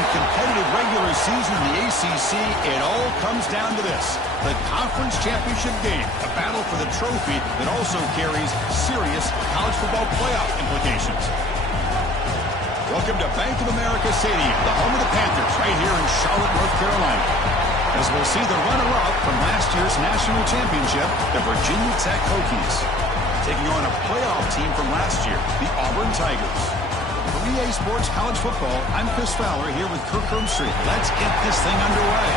and competitive regular season in the ACC, it all comes down to this: the conference championship game, a battle for the trophy that also carries serious college football playoff implications. Welcome to Bank of America Stadium, the home of the Panthers, right here in Charlotte, North Carolina, as we'll see the runner-up from last year's national championship, the Virginia Tech Hokies, taking on a playoff team from last year, the Auburn Tigers. For EA Sports College Football, I'm Chris Fowler here with Kirk Herbstreit. Let's get this thing underway.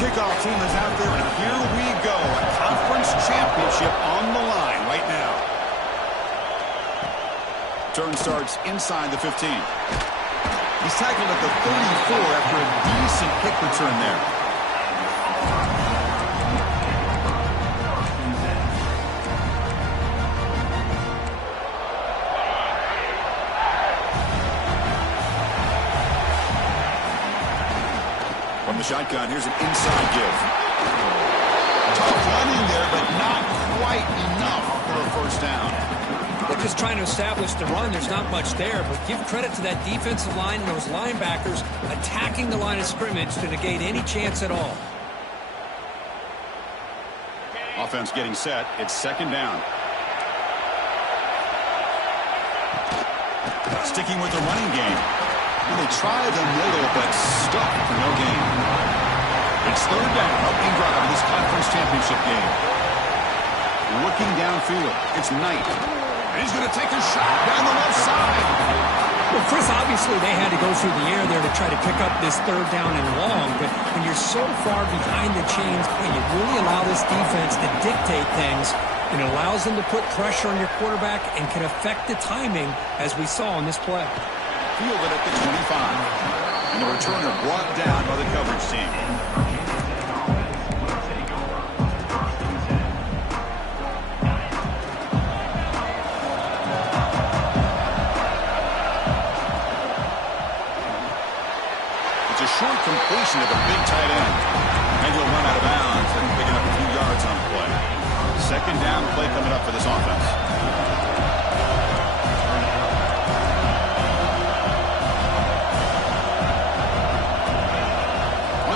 Kickoff team is out there, and here we go. A conference championship on the line right now. Turn starts inside the 15. He's tackled at the 34 after a decent kick return there. From the shotgun, here's an inside give. Tough running there, but not quite enough for a first down. They're just trying to establish the run. There's not much there, but give credit to that defensive line and those linebackers attacking the line of scrimmage to negate any chance at all. Offense getting set. It's second down. Sticking with the running game. They try the middle, but stuck for no gain. It's third down, opening drive of this conference championship game. Looking downfield, it's Knight. And he's going to take a shot down the left side. Well, Chris, obviously they had to go through the air there to try to pick up this third down and long, but when you're so far behind the chains, you really allow this defense to dictate things, and it allows them to put pressure on your quarterback and can affect the timing, as we saw on this play. Fielded at the 25. And the returner brought down by the coverage team. It's a short completion of a big tight end. And he'll run out of bounds and picking up a few yards on the play. Second down play coming up for this offense.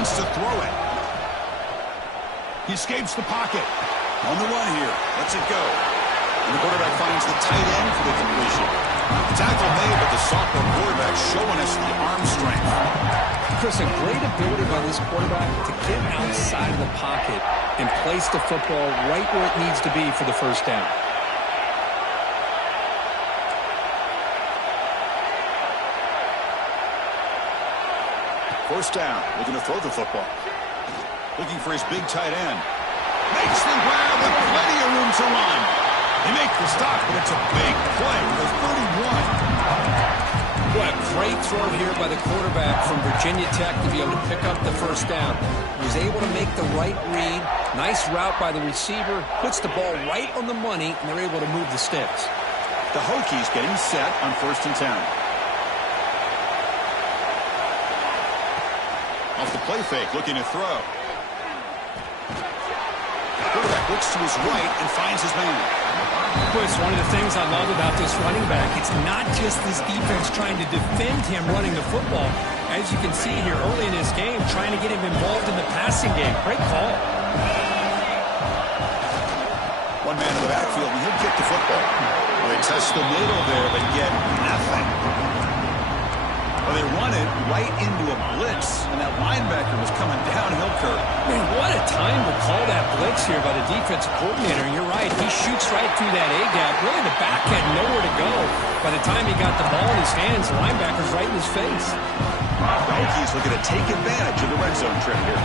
To throw it. He escapes the pocket. On the run here. Lets it go. And the quarterback finds the tight end for the completion. The tackle made, but the sophomore quarterback showing us the arm strength. Chris, a great ability by this quarterback to get outside of the pocket and place the football right where it needs to be for the first down. First down, looking to throw the football. Looking for his big tight end. Makes the grab with plenty of room to run. They make the stop, but it's a big play with a 31. What a great throw here by the quarterback from Virginia Tech to be able to pick up the first down. He was able to make the right read. Nice route by the receiver. Puts the ball right on the money, and they're able to move the sticks. The Hokies getting set on 1st and 10. Off the play fake, looking to throw. The quarterback looks to his right and finds his man. Chris, one of the things I love about this running back, it's not just this defense trying to defend him running the football. As you can see here early in this game, trying to get him involved in the passing game. Great call. One man in the backfield, and he'll kick the football. Well, they test the middle there, but get nothing. Well, they run it right into a blitz, and that linebacker was coming downhill, Kirk. Man, what a time to call that blitz here by the defensive coordinator. And you're right, he shoots right through that A-gap. Really, the back had nowhere to go. By the time he got the ball in his hands, the linebacker's right in his face. The Hokies looking to take advantage of the red zone trip here.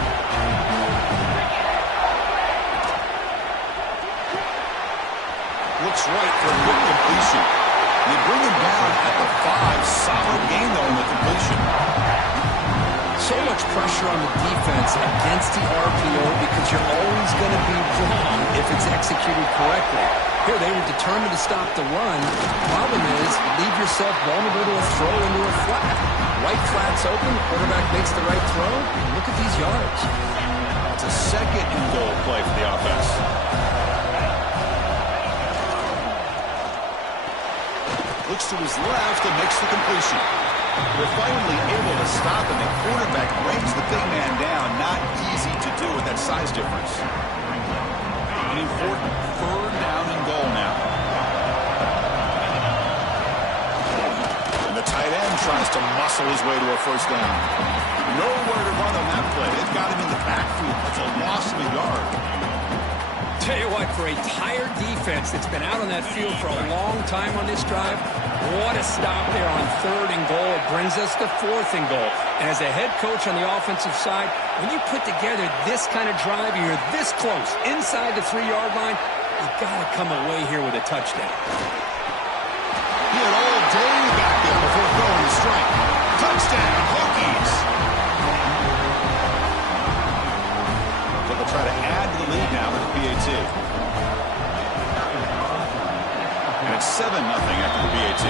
Looks right for a quick completion. They bring him down at the 5. Solid gain, though, in the completion. so much pressure on the defense against the RPO because you're always going to be wrong if it's executed correctly. Here, they were determined to stop the run. Problem is, leave yourself vulnerable to a throw into a flat. Right flat's open, quarterback makes the right throw. Look at these yards. It's a second and goal play for the offense. Looks to his left and makes the completion. They're finally able to stop him. The quarterback brings the big man down. Not easy to do with that size difference. An important third down and goal now. And the tight end tries to muscle his way to a first down. Nowhere to run on that play. They've got him in the backfield. That's a loss of a yard. Tell you what, for a tired defense that's been out on that field for a long time on this drive, what a stop there on third and goal. It brings us to fourth and goal. And as a head coach on the offensive side, when you put together this kind of drive, you're this close, inside the 3-yard line, you got to come away here with a touchdown. He had all day back there before throwing the strike. Touchdown, Hokies! So they'll try to add to the lead now with the PAT. And it's 7-0 after the PAT.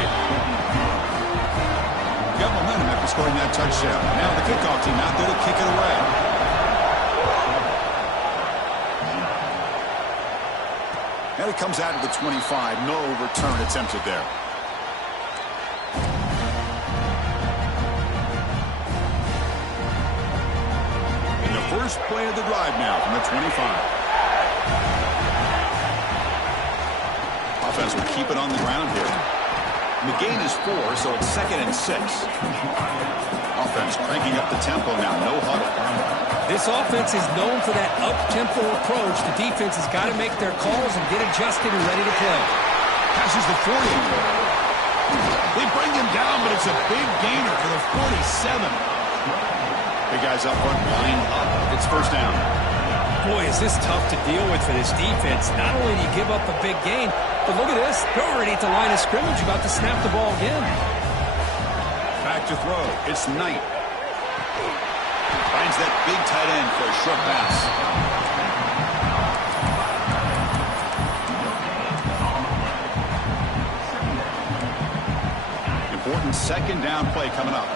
Got momentum after scoring that touchdown. Now the kickoff team out there to kick it away. And it comes out to the 25. No return attempted there. In the first play of the drive now from the 25. Offense will keep it on the ground here. The gain is 4, so it's 2nd and 6. Offense cranking up the tempo now. No huddle. This offense is known for that up-tempo approach. The defense has got to make their calls and get adjusted and ready to play. Passes the 40. They bring him down, but it's a big gainer for the 47. Big guys up front, line up. It's first down. Boy, is this tough to deal with for this defense. Not only do you give up a big gain, but look at this. They're already at the line of scrimmage, about to snap the ball again. Back to throw. It's Knight. Finds that big tight end for a short pass. Important second down play coming up.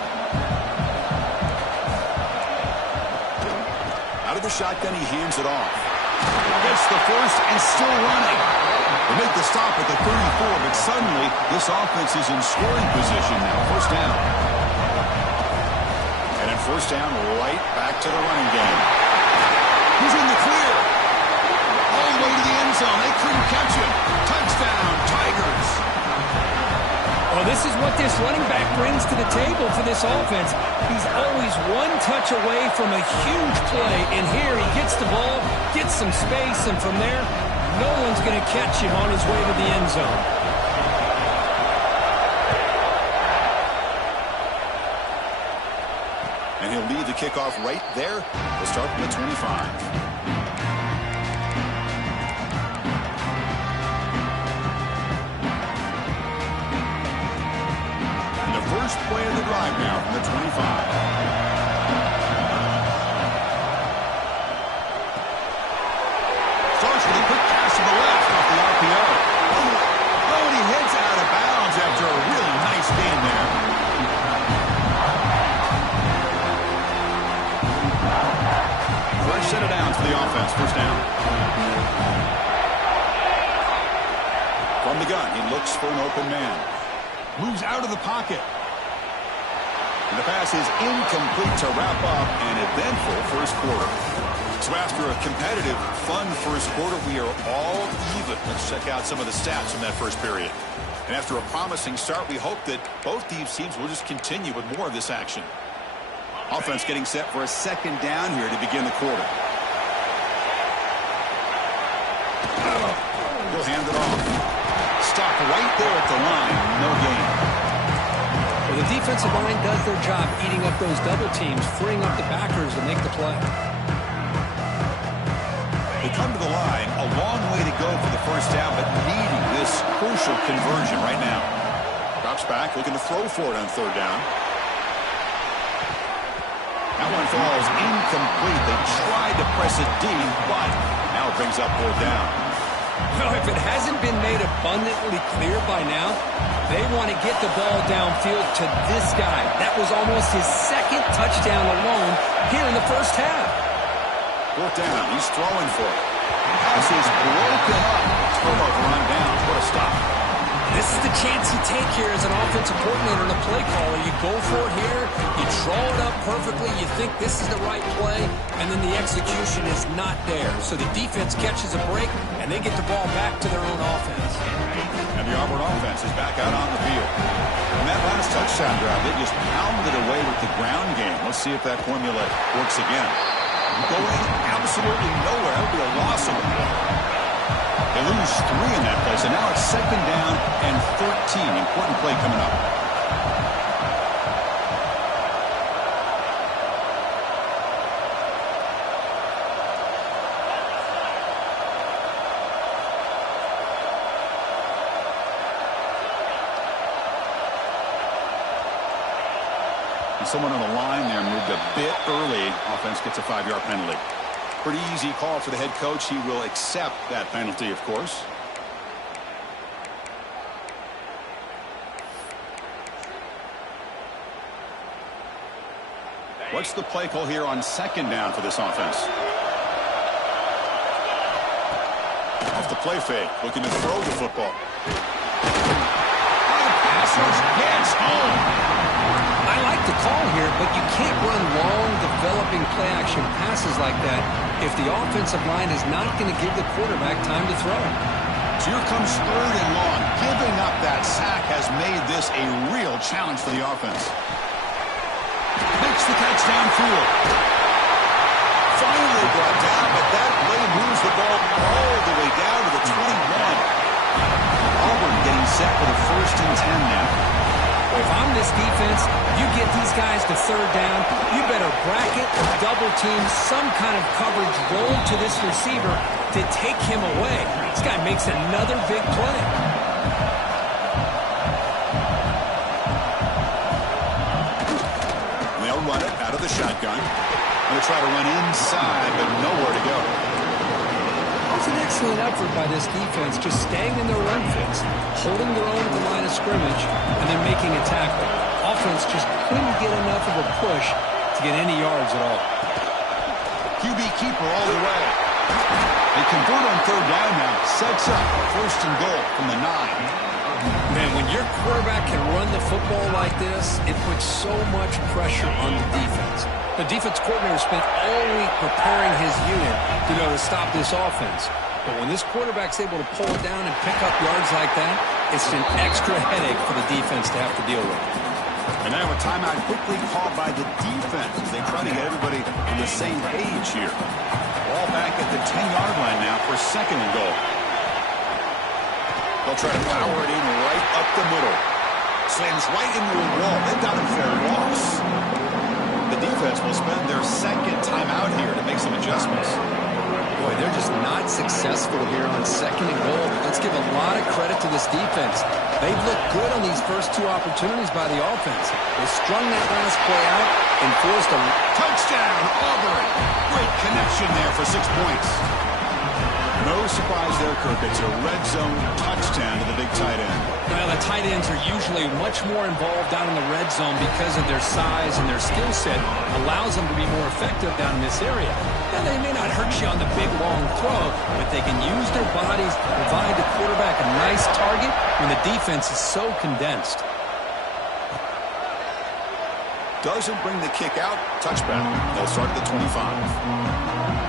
Out of the shotgun, he hands it off. Gets the first and still running. They make the stop at the 34, but suddenly this offense is in scoring position now. First down. And then first down, right back to the running game. He's in the clear. All the way to the end zone. They couldn't catch him. Touchdown, Tigers. Well, this is what this running back brings to the table for this offense. He's always one touch away from a huge play, and here he gets the ball, gets some space, and from there, no one's going to catch him on his way to the end zone. And he'll lead the kickoff right there. We'll start from the 25. First play of the drive now from the 25. Starts with a quick pass to the left off the RPO. Oh, and he heads out of bounds after a really nice gain there. Fresh set of downs for the offense. First down. From the gun, he looks for an open man. Moves out of the pocket. And the pass is incomplete to wrap up an eventful first quarter. So after a competitive, fun first quarter, we are all even. Let's check out some of the stats from that first period. And after a promising start, we hope that both these teams will just continue with more of this action. Offense getting set for a second down here to begin the quarter. He'll hand it off. Stopped right there at the line. No gain. Well, the defensive line does their job eating up those double teams, freeing up the backers to make the play. They come to the line, a long way to go for the first down, but needing this crucial conversion right now. Drops back, looking to throw for it on third down. That one falls incomplete. They tried to press it deep, but now it brings up 4th down. Well, if it hasn't been made abundantly clear by now, they want to get the ball downfield to this guy. That was almost his 2nd touchdown alone here in the first half. 4th down. He's throwing for it. Pass is broken up. Turnover on downs. What a stop. This is the chance you take here as an offensive coordinator and a play caller. You go for it here, you draw it up perfectly, you think this is the right play, and then the execution is not there. So the defense catches a break, and they get the ball back to their own offense. And the Auburn offense is back out on the field. And that last touchdown drive, they just pounded away with the ground game. Let's see if that formula works again. Going absolutely nowhere. That would be a loss of the ball. They lose 3 in that play, so now it's 2nd down and 13. Important play coming up. And someone on the line there moved a bit early. Offense gets a 5-yard penalty. Pretty easy call for the head coach. He will accept that penalty, of course. What's the play call here on 2nd down for this offense? Off the play fake, looking to throw the football. Passers gets home. I like the call here, but you can't run long, developing play-action passes like that if the offensive line is not going to give the quarterback time to throw. So here comes 3rd and long. Giving up that sack has made this a real challenge for the offense. Makes the catch downfield. Finally brought down, but that play moves the ball all the way down to the 21. Auburn getting set for the 1st and 10 now. If I'm this defense, you get these guys to 3rd down, you better bracket, double team, some kind of coverage roll to this receiver to take him away. This guy makes another big play. They'll run it out of the shotgun. Going to try to run inside, but nowhere to go. It's an excellent effort by this defense, just staying in their run fits, holding their own at the line of scrimmage, and then making a tackle. Offense just couldn't get enough of a push to get any yards at all. QB keeper all the way. They convert on 3rd down now. Sets up 1st and goal from the 9. Man, when your quarterback can run the football like this, it puts so much pressure on the defense. The defense coordinator spent all week preparing his unit to stop this offense. But when this quarterback's able to pull it down and pick up yards like that, it's an extra headache for the defense to have to deal with. And now a timeout quickly called by the defense as they try to get everybody on the same page here. Ball back at the 10-yard line now for 2nd and goal. They'll try to power it in right up the middle. Slams right into a wall. They've got it for a loss. The defense will spend their 2nd timeout here to make some adjustments. Boy, they're just not successful here on 2nd and goal. Let's give a lot of credit to this defense. They've looked good on these first 2 opportunities by the offense. They strung that last play out and forced a touchdown, Auburn. Great connection there for 6 points. No surprise there, Kirk. It's a red zone touchdown to the big tight end. Well, the tight ends are usually much more involved down in the red zone because of their size and their skill set. Allows them to be more effective down in this area. And they may not hurt you on the big, long throw, but they can use their bodies to provide the quarterback a nice target when the defense is so condensed. Doesn't bring the kick out. Touchback. They'll start at the 25.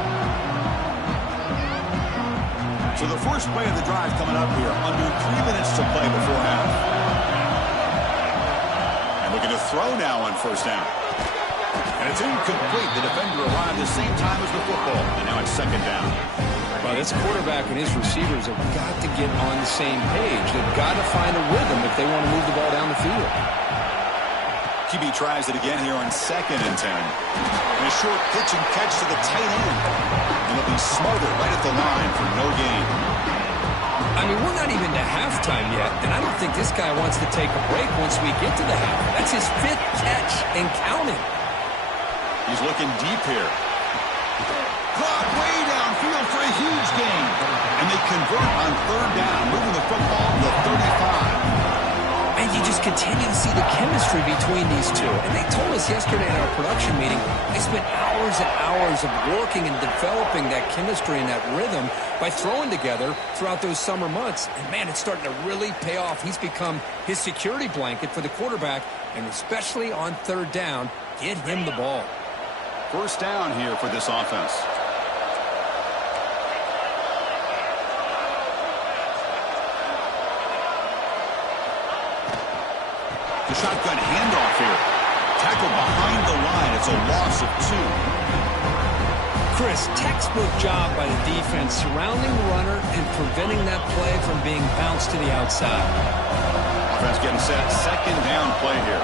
So the first play of the drive coming up here. Under 3 minutes to play before half. And looking to throw now on 1st down. And it's incomplete. The defender arrived the same time as the football. And now it's 2nd down. Well, this quarterback and his receivers have got to get on the same page. They've got to find a rhythm if they want to move the ball down the field. QB tries it again here on 2nd and 10. And a short pitch and catch to the tight end. And it'll be smothered right at the line for no gain. I mean, we're not even to halftime yet, and I don't think this guy wants to take a break once we get to the half. That's his 5th catch and counting. He's looking deep here. Caught way downfield for a huge gain. And they convert on third down, moving the football to the 35. And you just continue to see the chemistry between these two. And they told us yesterday in our production meeting, they spent hours and hours of working and developing that chemistry and that rhythm by throwing together throughout those summer months. And, man, it's starting to really pay off. He's become his security blanket for the quarterback, and especially on third down, get him the ball. First down here for this offense. The shotgun handoff here. Tackle behind the line. It's a loss of 2. Chris, textbook job by the defense surrounding the runner and preventing that play from being bounced to the outside. Offense getting set. Second down play here.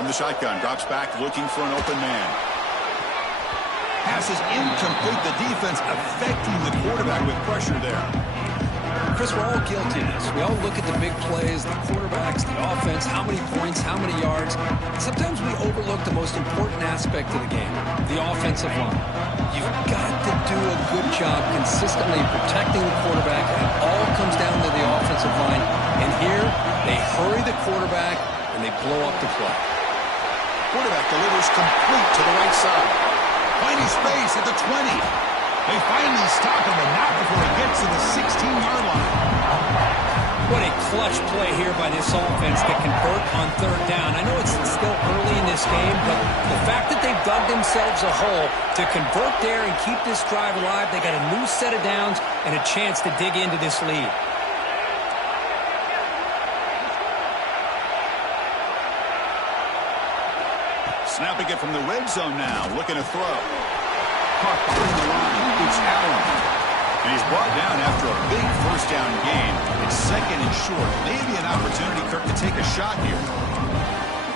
From the shotgun, drops back, looking for an open man. Pass is incomplete. The defense affecting the quarterback with pressure there. Chris, we're all guilty of this. We all look at the big plays, the quarterbacks, the offense, how many points, how many yards. Sometimes we overlook the most important aspect of the game, the offensive line. You've got to do a good job consistently protecting the quarterback, and it all comes down to the offensive line. And here, they hurry the quarterback, and they blow up the play. Quarterback delivers complete to the right side. Finding space at the 20. They finally stop him, and not before he gets to the 16-yard line. What a clutch play here by this offense to convert on third down. I know it's still early in this game, but the fact that they've dug themselves a hole to convert there and keep this drive alive, they got a new set of downs and a chance to dig into this lead. Snapping it from the red zone now, looking to throw. Caught behind the line, it's Allen. And he's brought down after a big first down gain. It's second and short. Maybe an opportunity, Kirk, to take a shot here.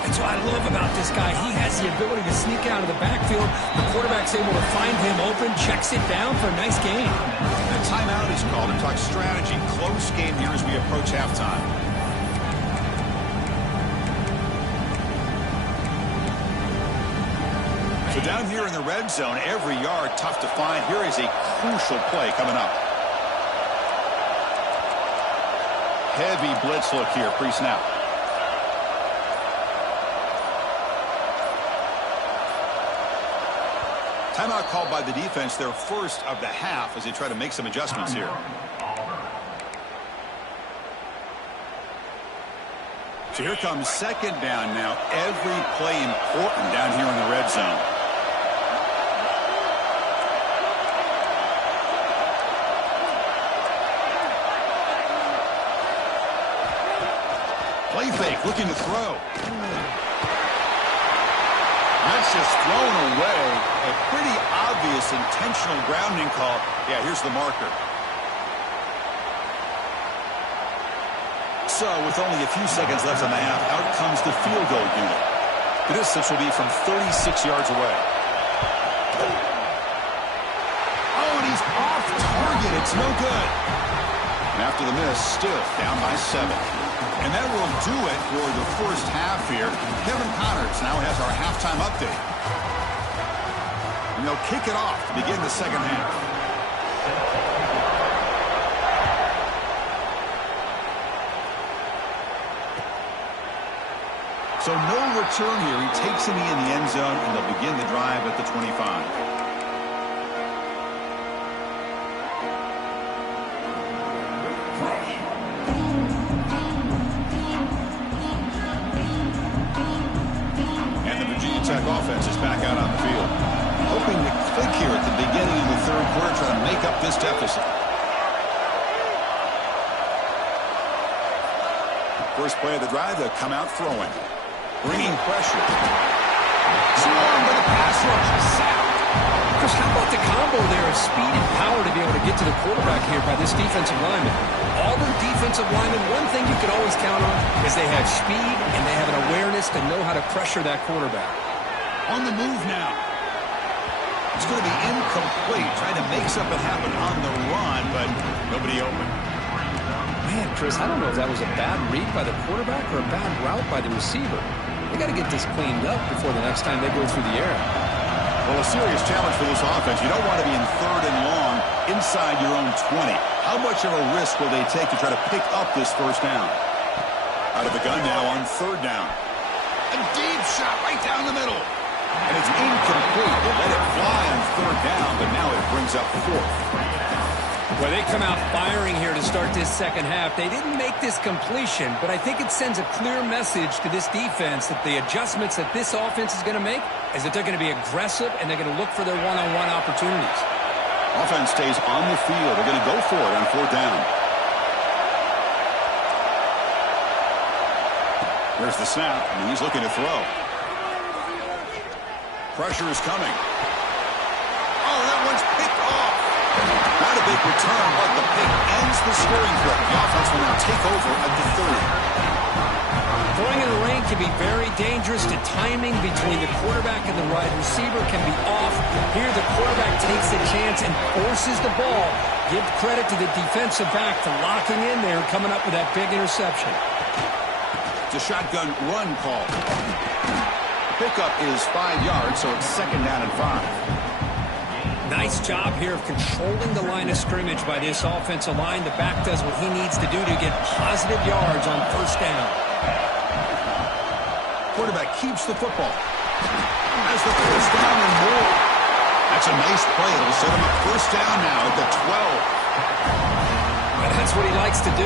That's what I love about this guy. He has the ability to sneak out of the backfield. The quarterback's able to find him open, checks it down for a nice gain. The timeout is called to talk strategy. Close game here as we approach halftime. So down here in the red zone, every yard tough to find. Here is a crucial play coming up. Heavy blitz look here, pre-snap. Timeout called by the defense, their first of the half, as they try to make some adjustments here. So here comes second down now. Every play important down here in the red zone. Play fake, looking to throw. That's just thrown away. A pretty obvious intentional grounding call. Yeah, here's the marker. So, with only a few seconds left on the half, out comes the field goal unit. The distance will be from 36 yards away. Oh, and he's off target. It's no good. And after the miss, still down by 7. And that will do it for the first half here. Kevin Connors now has our halftime update. And they'll kick it off to begin the second half. So no return here. He takes it in the end zone, and they'll begin the drive at the 25. Offense is back out on the field. Hoping to click here at the beginning of the third quarter, trying to make up this deficit. First play of the drive, they'll come out throwing. Bringing pressure. Swarmed by the pass rush. Sacked. Chris, how about the combo there of speed and power to be able to get to the quarterback here by this defensive lineman? Auburn defensive linemen, one thing you can always count on is they have speed and they have an awareness to know how to pressure that quarterback. On the move now. It's going to be incomplete. Trying to make something happen on the run, but nobody open. Man, Chris, I don't know if that was a bad read by the quarterback or a bad route by the receiver. They got to get this cleaned up before the next time they go through the air. Well, a serious challenge for this offense. You don't want to be in 3rd and long inside your own 20. How much of a risk will they take to try to pick up this first down? Out of the gun now on 3rd down. A deep shot right down the middle. And it's incomplete. They let it fly on 3rd down, but now it brings up 4th. Well, they come out firing here to start this second half. They didn't make this completion, but I think it sends a clear message to this defense that the adjustments that this offense is going to make is that they're going to be aggressive and they're going to look for their one-on-one opportunities. Offense stays on the field. They're going to go for it on 4th down. There's the snap, and he's looking to throw. Pressure is coming. Oh, that one's picked off. Not a big return, but the pick ends the scoring threat. The offense will now take over at the 30. Throwing in the rain can be very dangerous. The timing between the quarterback and the wide receiver can be off. Here, the quarterback takes a chance and forces the ball. Give credit to the defensive back for locking in there and coming up with that big interception. It's a shotgun run call. Pickup is 5 yards, so it's 2nd down and 5. Nice job here of controlling the line of scrimmage by this offensive line. The back does what he needs to do to get positive yards on 1st down. Quarterback keeps the football. Has the 1st down and more. That's a nice play. It'll set him up 1st down now at the 12. And that's what he likes to do.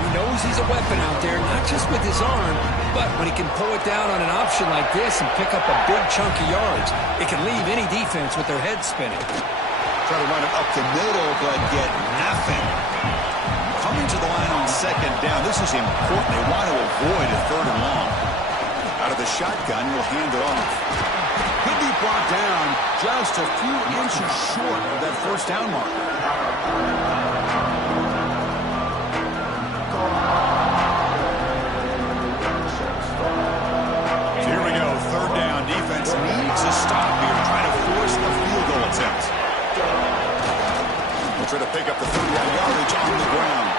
He knows he's a weapon out there, not just with his arm, but when he can pull it down on an option like this and pick up a big chunk of yards, it can leave any defense with their head spinning. Try to run it up the middle, but get nothing. Coming to the line on 2nd down. This is important. They want to avoid a 3rd and long. Out of the shotgun, he'll hand it off. He'll be brought down just a few inches short of that 1st down marker. Defense needs a stop here, trying to force a field goal attempt. They'll try to pick up the 31 yardage on the ground.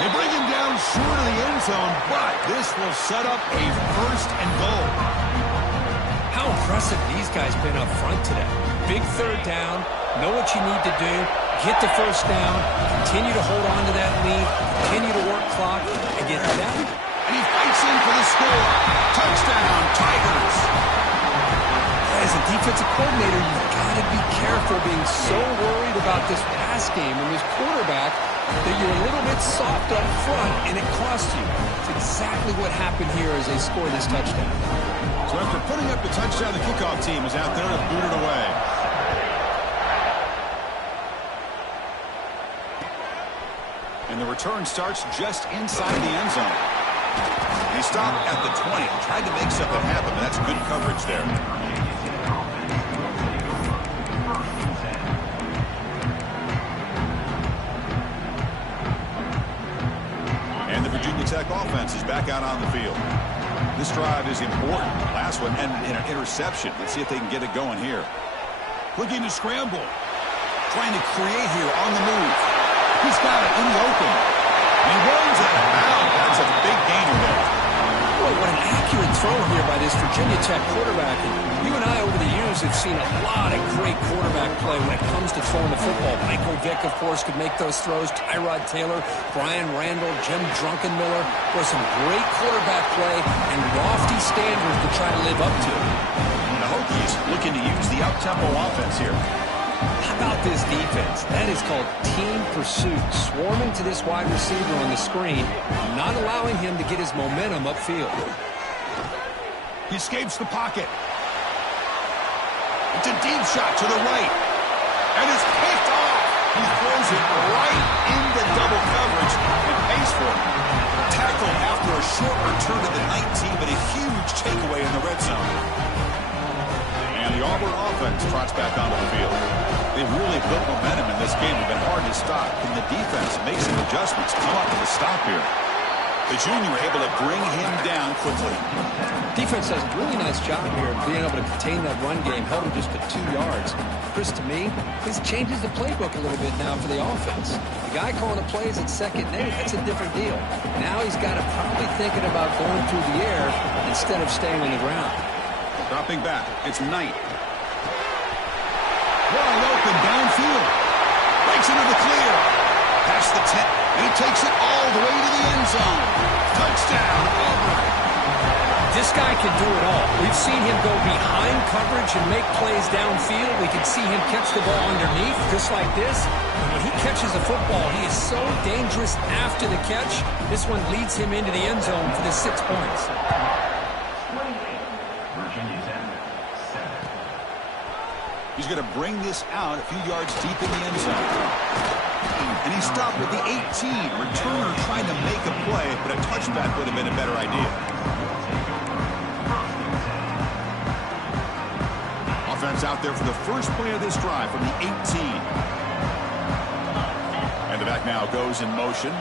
They bring him down short of the end zone, but this will set up a 1st and goal. How impressive these guys been up front today. Big 3rd down, know what you need to do, get the 1st down, continue to hold on to that lead, continue to work clock, and get that. And he fights in for the score. Touchdown, Tigers. As a defensive coordinator, you've got to be careful being so worried about this pass game and this quarterback that you're a little bit soft up front and it costs you. It's exactly what happened here as they score this touchdown. So after putting up the touchdown, the kickoff team is out there to boot it away. And the return starts just inside the end zone. He stopped at the 20, tried to make something happen, but that's good coverage there. And the Virginia Tech offense is back out on the field. This drive is important. Last one ended in an interception. Let's see if they can get it going here. Looking to scramble. Trying to create here on the move. He's got it in the open. And he runs out of bounds. That's a big gainer there. Boy, what an accurate throw here by this Virginia Tech quarterback. And you and I, over the years, have seen a lot of great quarterback play when it comes to throwing the football. Michael Vick, of course, could make those throws. Tyrod Taylor, Brian Randall, Jim Drunkenmiller. Was some great quarterback play and lofty standards to try to live up to. The Hokies looking to use the up-tempo offense here. How about this defense? That is called team pursuit. Swarming to this wide receiver on the screen, not allowing him to get his momentum upfield. He escapes the pocket. It's a deep shot to the right. And it's picked off. He throws it right into double coverage and pays for it. Tackle after a short return to the 19, but a huge takeaway in the red zone. And the The Auburn offense trots back onto the field. They've really built momentum in this game. It's been hard to stop. Can the defense make some adjustments, come up with a stop here? The junior able to bring him down quickly. Defense does a really nice job here of being able to contain that run game. Held him just to 2 yards. Chris, to me, this changes the playbook a little bit now for the offense. The guy calling the plays at 2nd and 8, that's a different deal. Now he's got to probably thinking about going through the air instead of staying on the ground. Dropping back, it's Knight. Wide open downfield. Breaks into the clear. Past the 10, and he takes it all the way to the end zone. Touchdown, Auburn. This guy can do it all. We've seen him go behind coverage and make plays downfield. We can see him catch the ball underneath, just like this. And when he catches the football, he is so dangerous after the catch. This one leads him into the end zone for the 6 points. He's going to bring this out a few yards deep in the end zone. And he stopped with the 18. Returner trying to make a play, but a touchback would have been a better idea. Offense out there for the first play of this drive from the 18. And the back now goes in motion.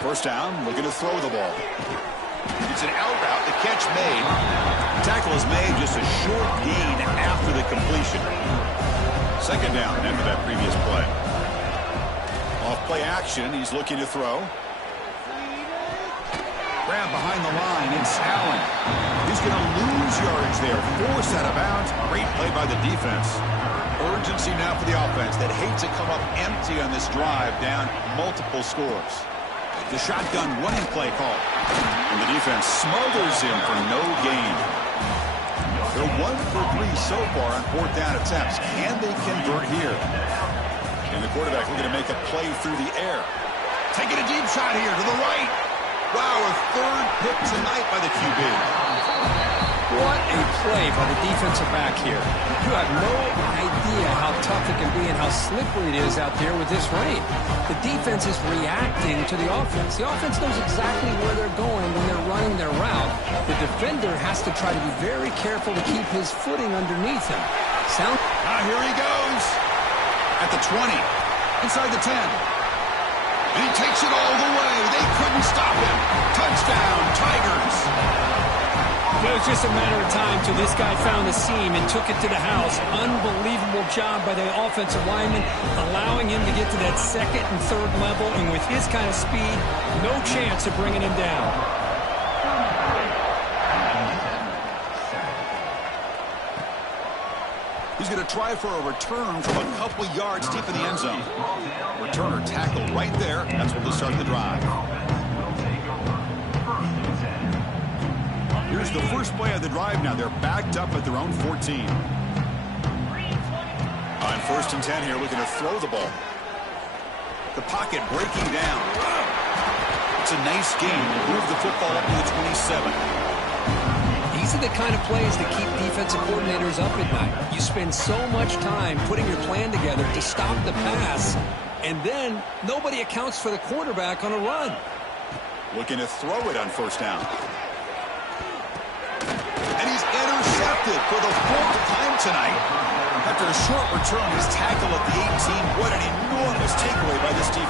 First down, looking to throw the ball. It's an out route, the catch made. Tackle is made, just a short gain after the completion. Second down after that previous play. Off play action, he's looking to throw. Grab behind the line, it's Allen. He's going to lose yardage there, force out of bounds. Great play by the defense. Urgency now for the offense that hates to come up empty on this drive, down multiple scores. The shotgun running play call. And the defense smothers him for no gain. They're 1 for 3 so far on 4th down attempts. Can they convert here? And the quarterback looking to make a play through the air. Taking a deep shot here to the right. Wow, a 3rd pick tonight by the QB. What a play by the defensive back here. You have no idea how tough it can be and how slippery it is out there with this rain. The defense is reacting to the offense. The offense knows exactly where they're going when they're running their route. The defender has to try to be very careful to keep his footing underneath him. Here he goes. At the 20. Inside the 10. And he takes it all the way. They couldn't stop him. Touchdown, Tigers. It was just a matter of time till this guy found the seam and took it to the house. Unbelievable job by the offensive lineman, allowing him to get to that 2nd and 3rd level, and with his kind of speed, no chance of bringing him down. He's going to try for a return from a couple yards deep in the end zone. Returner tackled right there. That's what will start the drive. Here's the first play of the drive now. They're backed up at their own 14. On 1st and 10 here, looking to throw the ball. The pocket breaking down. It's a nice game. Move the football up to the 27. These are the kind of plays that keep defensive coordinators up at night. You spend so much time putting your plan together to stop the pass, and then nobody accounts for the quarterback on a run. Looking to throw it on 1st down. And he's intercepted for the 4th time tonight. After a short return, he's tackled at the 18. What an enormous takeaway by this defense.